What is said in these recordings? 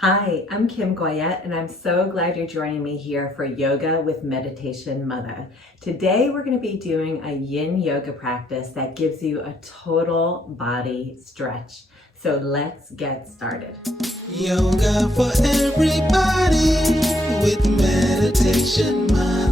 Hi, I'm Kim Goyette, and I'm so glad you're joining me here for Yoga with Meditation Mutha. Today, we're going to be doing a Yin Yoga practice that gives you a total body stretch. So let's get started. Yoga for everybody with Meditation Mutha.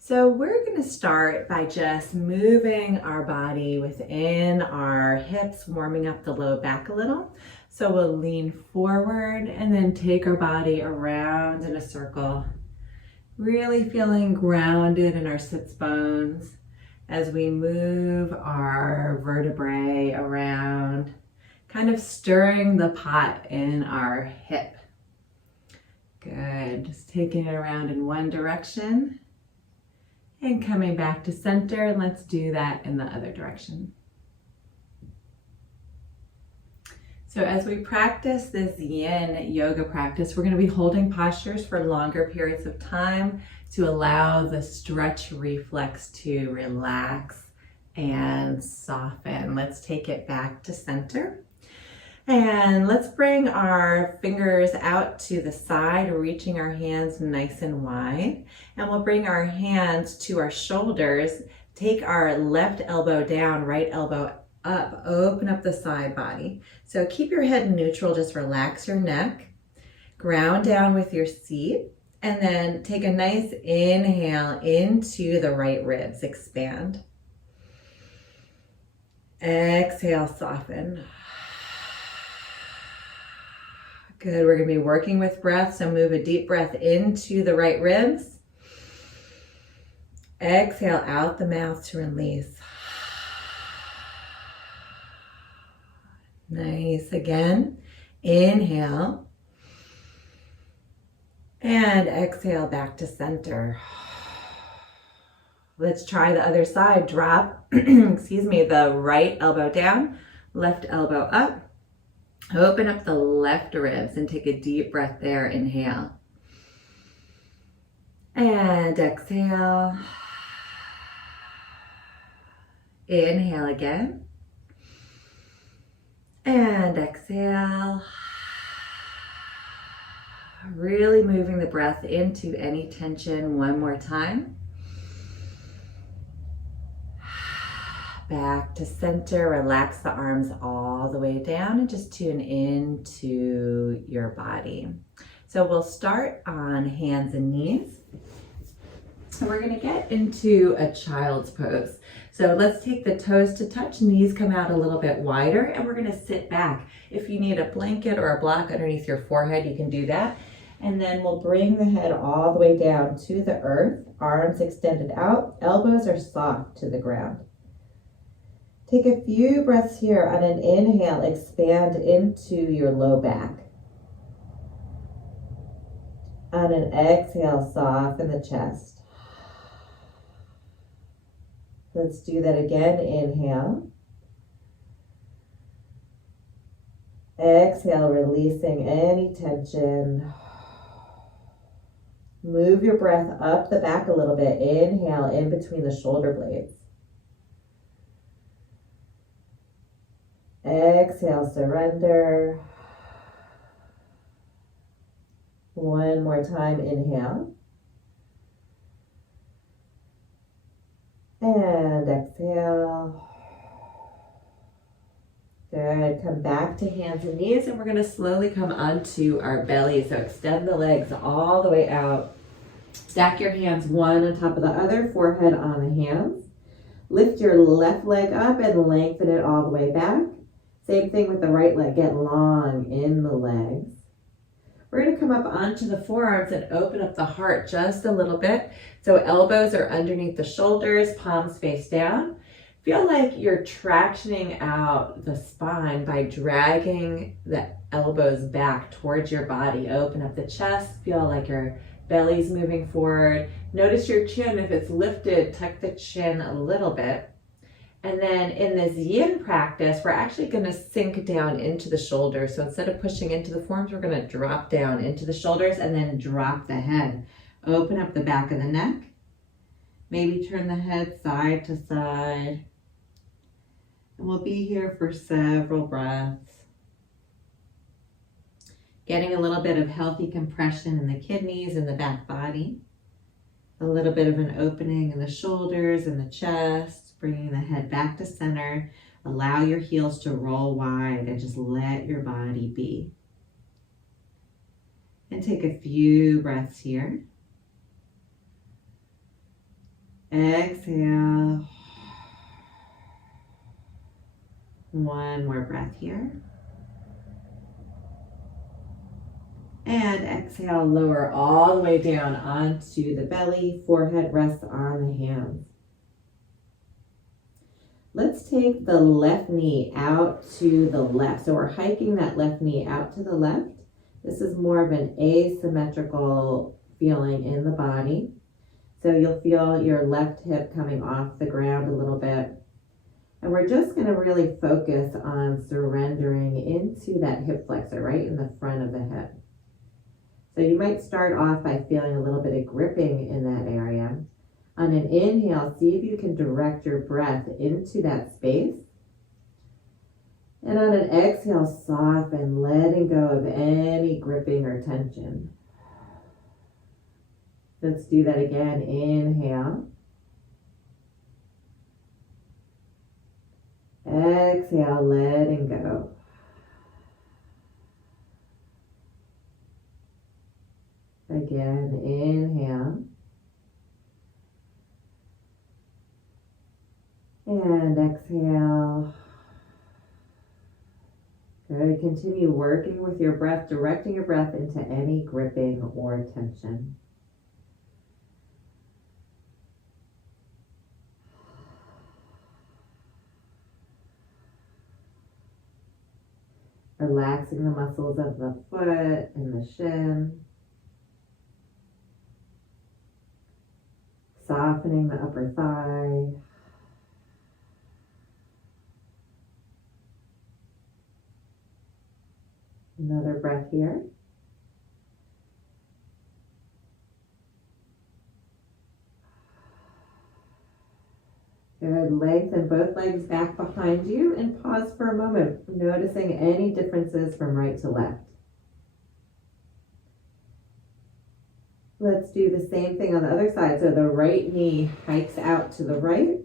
So we're going to start by just moving our body within our hips, warming up the low back a little. So we'll lean forward and then take our body around in a circle, really feeling grounded in our sits bones as we move our vertebrae around, kind of stirring the pot in our hip. Good, just taking it around in one direction. And coming back to center, and let's do that in the other direction. So as we practice this Yin Yoga practice, we're going to be holding postures for longer periods of time to allow the stretch reflex to relax and soften. Let's take it back to center. And let's bring our fingers out to the side, reaching our hands nice and wide. And we'll bring our hands to our shoulders. Take our left elbow down, right elbow up. Open up the side body. So keep your head neutral, just relax your neck. Ground down with your seat. And then take a nice inhale into the right ribs. Expand. Exhale, soften. Good, we're going to be working with breath, so move a deep breath into the right ribs. Exhale out the mouth to release. Nice, again. Inhale. And exhale back to center. Let's try the other side. Drop, the right elbow down, left elbow up. Open up the left ribs and take a deep breath there. Inhale. And exhale. Inhale again. And exhale. Really moving the breath into any tension one more time. Back to center, relax the arms all the way down and just tune into your body. So we'll start on hands and knees. And we're gonna get into a child's pose. So let's take the toes to touch, knees come out a little bit wider, and we're gonna sit back. If you need a blanket or a block underneath your forehead, you can do that. And then we'll bring the head all the way down to the earth, arms extended out, elbows are soft to the ground. Take a few breaths here. On an inhale, expand into your low back. On an exhale, soften the chest. Let's do that again. Inhale. Exhale, releasing any tension. Move your breath up the back a little bit. Inhale in between the shoulder blades. Exhale, surrender. One more time, inhale. And exhale. Good, come back to hands and knees, and we're gonna slowly come onto our belly. So extend the legs all the way out. Stack your hands one on top of the other, forehead on the hands. Lift your left leg up and lengthen it all the way back. Same thing with the right leg, get long in the legs. We're gonna come up onto the forearms and open up the heart just a little bit. So elbows are underneath the shoulders, palms face down. Feel like you're tractioning out the spine by dragging the elbows back towards your body. Open up the chest, feel like your belly's moving forward. Notice your chin, if it's lifted, tuck the chin a little bit. And then in this yin practice, we're actually going to sink down into the shoulders. So instead of pushing into the forearms, we're going to drop down into the shoulders and then drop the head. Open up the back of the neck. Maybe turn the head side to side. And we'll be here for several breaths. Getting a little bit of healthy compression in the kidneys and the back body. A little bit of an opening in the shoulders and the chest, bringing the head back to center. Allow your heels to roll wide and just let your body be. And take a few breaths here. Exhale. One more breath here. And exhale, lower all the way down onto the belly, forehead rests on the hands. Let's take the left knee out to the left. So we're hiking that left knee out to the left. This is more of an asymmetrical feeling in the body. So you'll feel your left hip coming off the ground a little bit. And we're just going to really focus on surrendering into that hip flexor right in the front of the head. So you might start off by feeling a little bit of gripping in that area. On an inhale, see if you can direct your breath into that space. And on an exhale, soften, letting go of any gripping or tension. Let's do that again. Inhale. Exhale, letting go. Again, inhale. And exhale. Good. Continue working with your breath, directing your breath into any gripping or tension. Relaxing the muscles of the foot and the shin. Softening the upper thigh. Another breath here. Good. Lengthen both legs back behind you and pause for a moment, noticing any differences from right to left. Let's do the same thing on the other side. So the right knee hikes out to the right.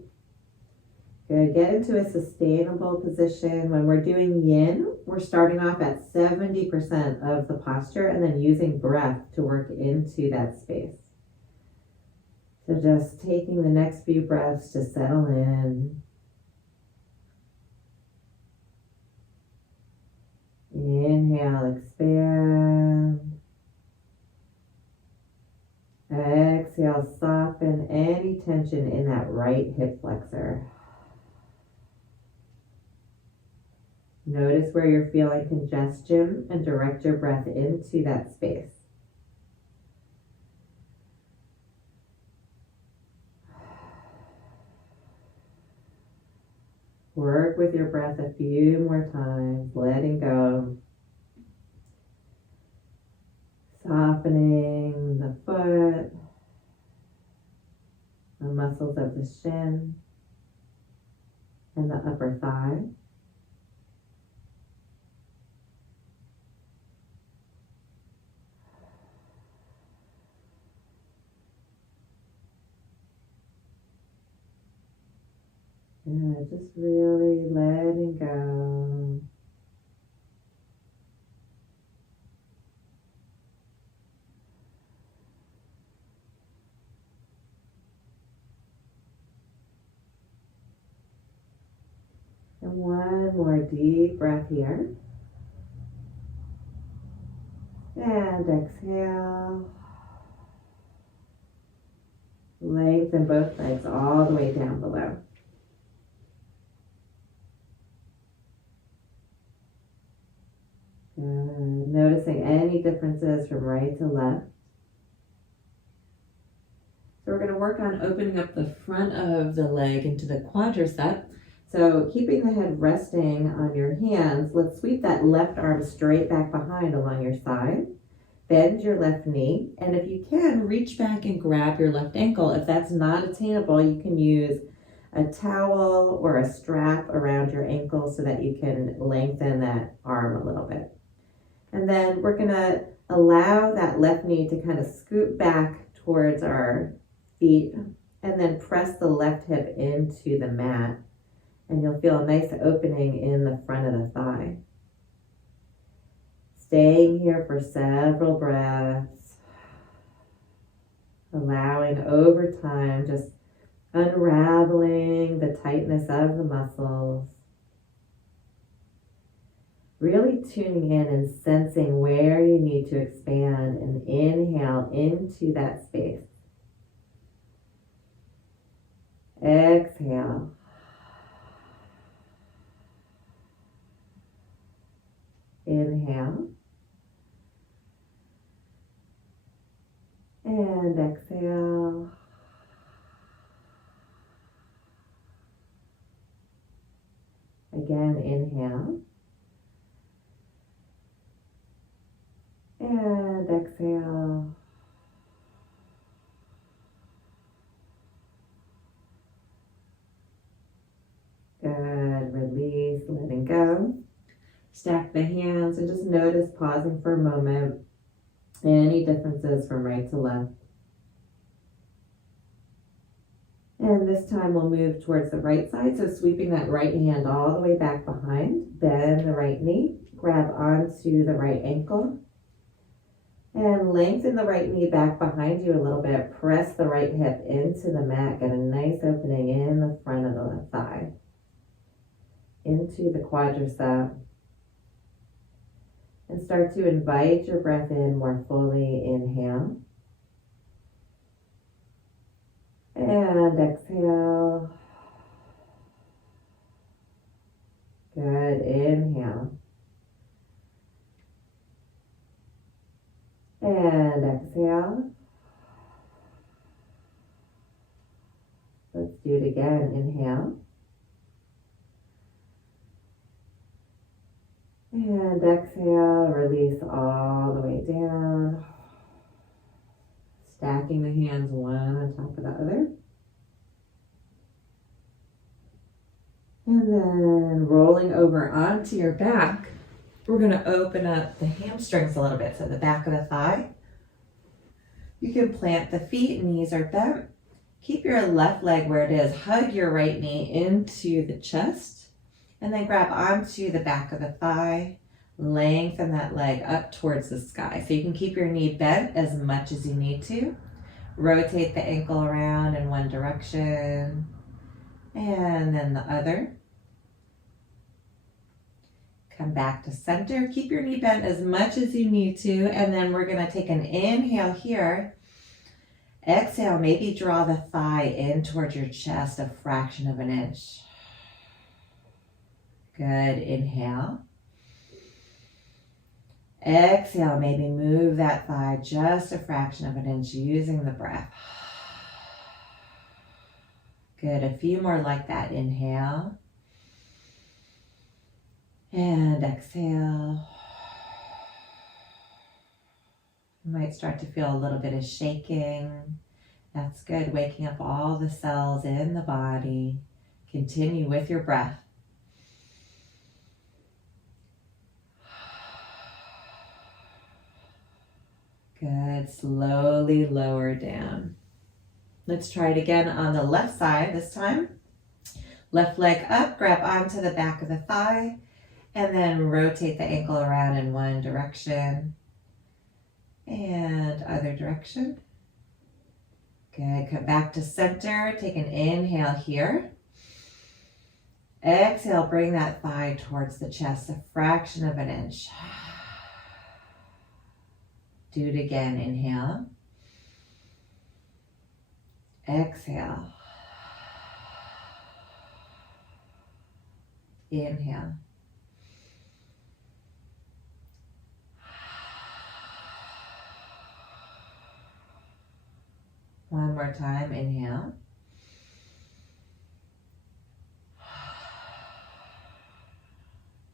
Good. Get into a sustainable position. When we're doing yin, we're starting off at 70% of the posture and then using breath to work into that space. So just taking the next few breaths to settle in. Inhale, expand. Exhale, soften any tension in that right hip flexor. Notice where you're feeling congestion and direct your breath into that space. Work with your breath a few more times, letting go. Softening the foot, the muscles of the shin, and the upper thigh. Good, just really letting go. And one more deep breath here. And exhale. Lengthen both legs all the way down below. Good. Noticing any differences from right to left. So we're going to work on opening up the front of the leg into the quadriceps. So keeping the head resting on your hands, let's sweep that left arm straight back behind along your side. Bend your left knee, and if you can, reach back and grab your left ankle. If that's not attainable, you can use a towel or a strap around your ankle so that you can lengthen that arm a little bit. And then we're gonna allow that left knee to kind of scoot back towards our feet, and then press the left hip into the mat. And you'll feel a nice opening in the front of the thigh. Staying here for several breaths, allowing over time, just unraveling the tightness of the muscles. Really tuning in and sensing where you need to expand, and inhale into that space. Exhale. Inhale. And exhale. Again, inhale. And exhale. Good. Release, letting go. Stack the hands and just notice, pausing for a moment, any differences from right to left. And this time we'll move towards the right side. So sweeping that right hand all the way back behind, bend the right knee, grab onto the right ankle, and lengthen the right knee back behind you a little bit. Press the right hip into the mat. Get a nice opening in the front of the left thigh, into the quadriceps. And start to invite your breath in more fully. Inhale. And exhale. Good. Inhale. And exhale. Let's do it again. Inhale. And exhale, release all the way down. Stacking the hands one on top of the other. And then rolling over onto your back, we're going to open up the hamstrings a little bit, so the back of the thigh. You can plant the feet, knees are bent. Keep your left leg where it is. Hug your right knee into the chest. And then grab onto the back of the thigh, lengthen that leg up towards the sky. So you can keep your knee bent as much as you need to. Rotate the ankle around in one direction and then the other. Come back to center. Keep your knee bent as much as you need to. And then we're going to take an inhale here. Exhale, maybe draw the thigh in towards your chest a fraction of an inch. Good. Inhale. Exhale, maybe move that thigh just a fraction of an inch using the breath. Good. A few more like that. Inhale. And exhale. You might start to feel a little bit of shaking. That's good. Waking up all the cells in the body. Continue with your breath. Good. Slowly lower down. Let's try it again on the left side this time. Left leg up, grab onto the back of the thigh, and then rotate the ankle around in one direction and other direction. Good. Come back to center. Take an inhale here. Exhale, bring that thigh towards the chest a fraction of an inch. Do it again. Inhale. Exhale. Inhale. One more time. Inhale.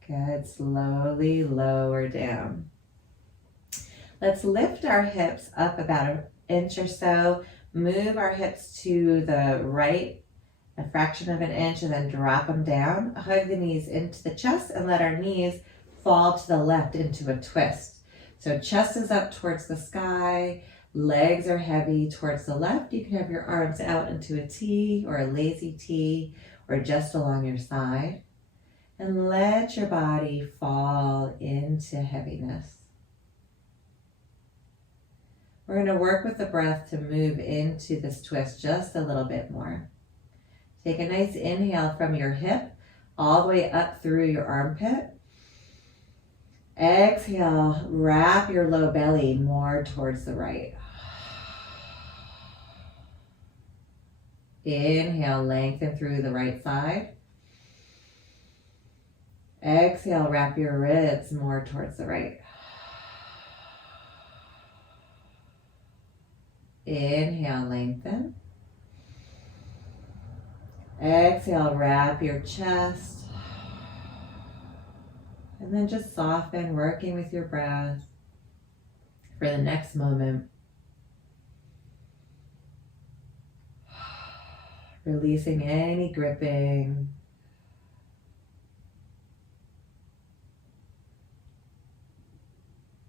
Good. Slowly lower down. Let's lift our hips up about an inch or so. Move our hips to the right a fraction of an inch, and then drop them down. Hug the knees into the chest and let our knees fall to the left into a twist. So chest is up towards the sky, legs are heavy towards the left. You can have your arms out into a T or a lazy T or just along your side. And let your body fall into heaviness. We're going to work with the breath to move into this twist just a little bit more. Take a nice inhale from your hip all the way up through your armpit. Exhale, wrap your low belly more towards the right. Inhale, lengthen through the right side. Exhale, wrap your ribs more towards the right. Inhale, lengthen. Exhale, wrap your chest. And then just soften, working with your breath for the next moment. Releasing any gripping.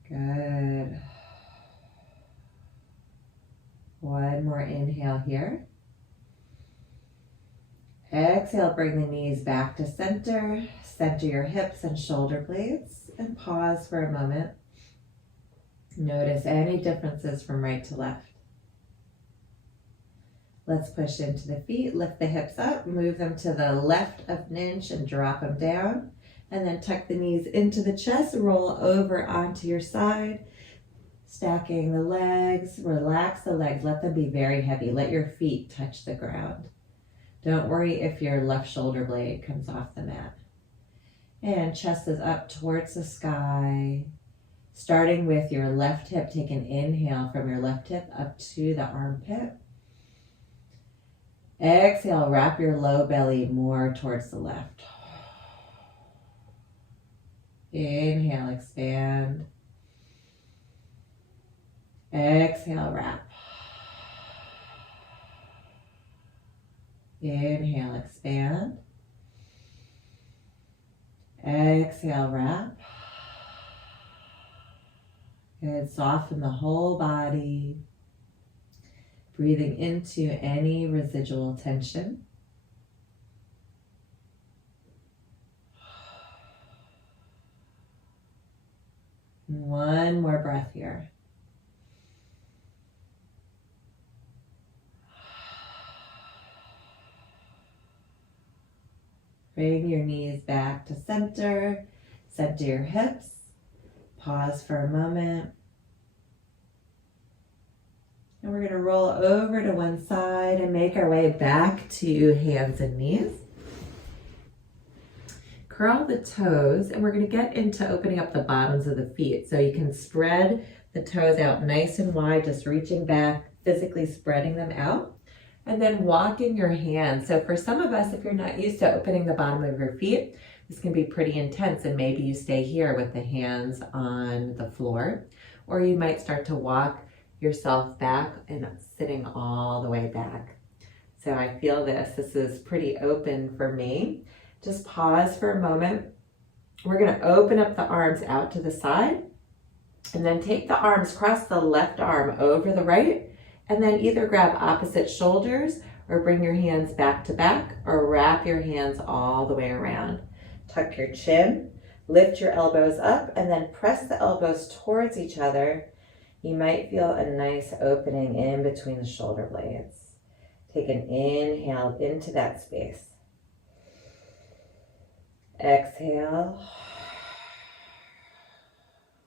Good. One more inhale here. Exhale, bring the knees back to center. Center your hips and shoulder blades and pause for a moment. Notice any differences from right to left. Let's push into the feet, lift the hips up, move them to the left of an inch and drop them down. And then tuck the knees into the chest, roll over onto your side. Stacking the legs, relax the legs, let them be very heavy. Let your feet touch the ground. Don't worry if your left shoulder blade comes off the mat. And chest is up towards the sky. Starting with your left hip, take an inhale from your left hip up to the armpit. Exhale, wrap your low belly more towards the left. Inhale, expand. Exhale, wrap. Inhale, expand. Exhale, wrap. Good, soften the whole body. Breathing into any residual tension. One more breath here. Bring your knees back to center. Center your hips. Pause for a moment. And we're going to roll over to one side and make our way back to hands and knees. Curl the toes, and we're going to get into opening up the bottoms of the feet. So you can spread the toes out nice and wide, just reaching back, physically spreading them out. And then walking your hands. So for some of us, if you're not used to opening the bottom of your feet, this can be pretty intense, and maybe you stay here with the hands on the floor, or you might start to walk yourself back and sitting all the way back. So I feel this is pretty open for me. Just pause for a moment. We're going to open up the arms out to the side, and then take the arms, cross the left arm over the right, and then either grab opposite shoulders or bring your hands back to back, or wrap your hands all the way around. Tuck your chin, lift your elbows up, and then press the elbows towards each other. You might feel a nice opening in between the shoulder blades. Take an inhale into that space. Exhale.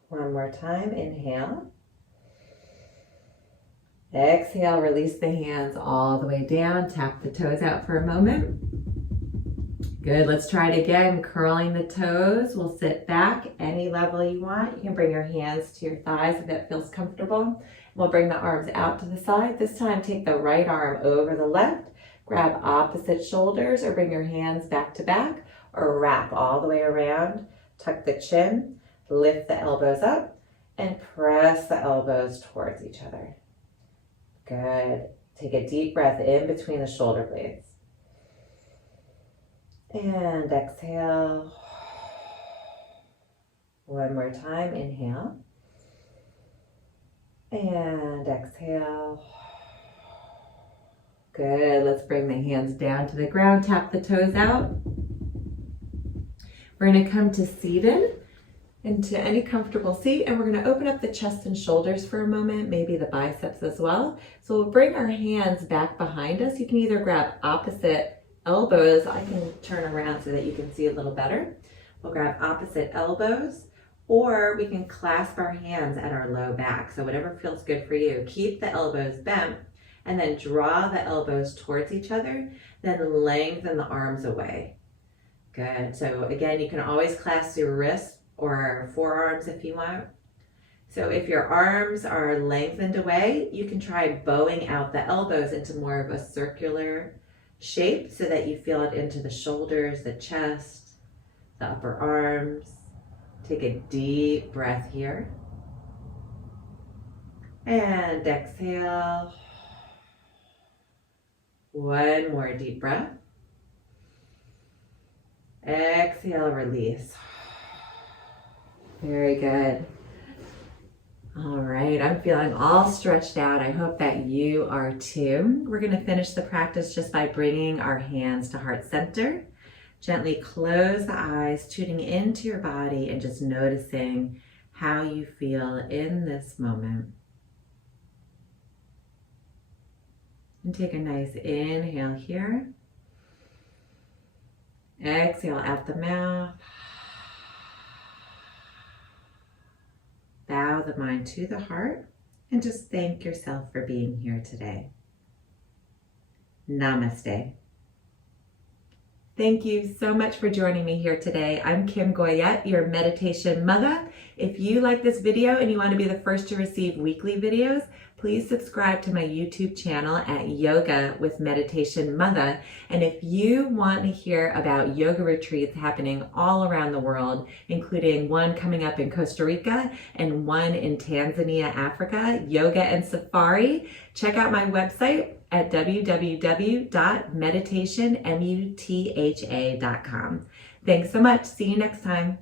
One more time, inhale. Exhale, release the hands all the way down. Tap the toes out for a moment. Good, let's try it again. Curling the toes. We'll sit back any level you want. You can bring your hands to your thighs if that feels comfortable. We'll bring the arms out to the side. This time, take the right arm over the left. Grab opposite shoulders, or bring your hands back to back, or wrap all the way around. Tuck the chin, lift the elbows up, and press the elbows towards each other. Good. Take a deep breath in between the shoulder blades. And exhale. One more time, inhale. And exhale. Good, let's bring the hands down to the ground, tap the toes out. We're gonna come to seated into any comfortable seat, and we're gonna open up the chest and shoulders for a moment, maybe the biceps as well. So we'll bring our hands back behind us. You can either grab opposite elbows. I can turn around so that you can see a little better. We'll grab opposite elbows, or we can clasp our hands at our low back. So whatever feels good for you. Keep the elbows bent and then draw the elbows towards each other, then lengthen the arms away. Good. So again, you can always clasp your wrists or forearms if you want. So if your arms are lengthened away, you can try bowing out the elbows into more of a circular shape so that you feel it into the shoulders, the chest, the upper arms. Take a deep breath here. And exhale. One more deep breath. Exhale, release. Very good. All right, I'm feeling all stretched out. I hope that you are too. We're going to finish the practice just by bringing our hands to heart center. Gently close the eyes, tuning into your body and just noticing how you feel in this moment. And take a nice inhale here. Exhale out the mouth. Bow the mind to the heart and just thank yourself for being here today. Namaste. Thank you so much for joining me here today. I'm Kim Goyette, your Meditation Mutha. If you like this video and you want to be the first to receive weekly videos, please subscribe to my YouTube channel at Yoga with Meditation Mutha. And if you want to hear about yoga retreats happening all around the world, including one coming up in Costa Rica and one in Tanzania, Africa, Yoga and Safari, check out my website at www.meditationmutha.com. Thanks so much. See you next time.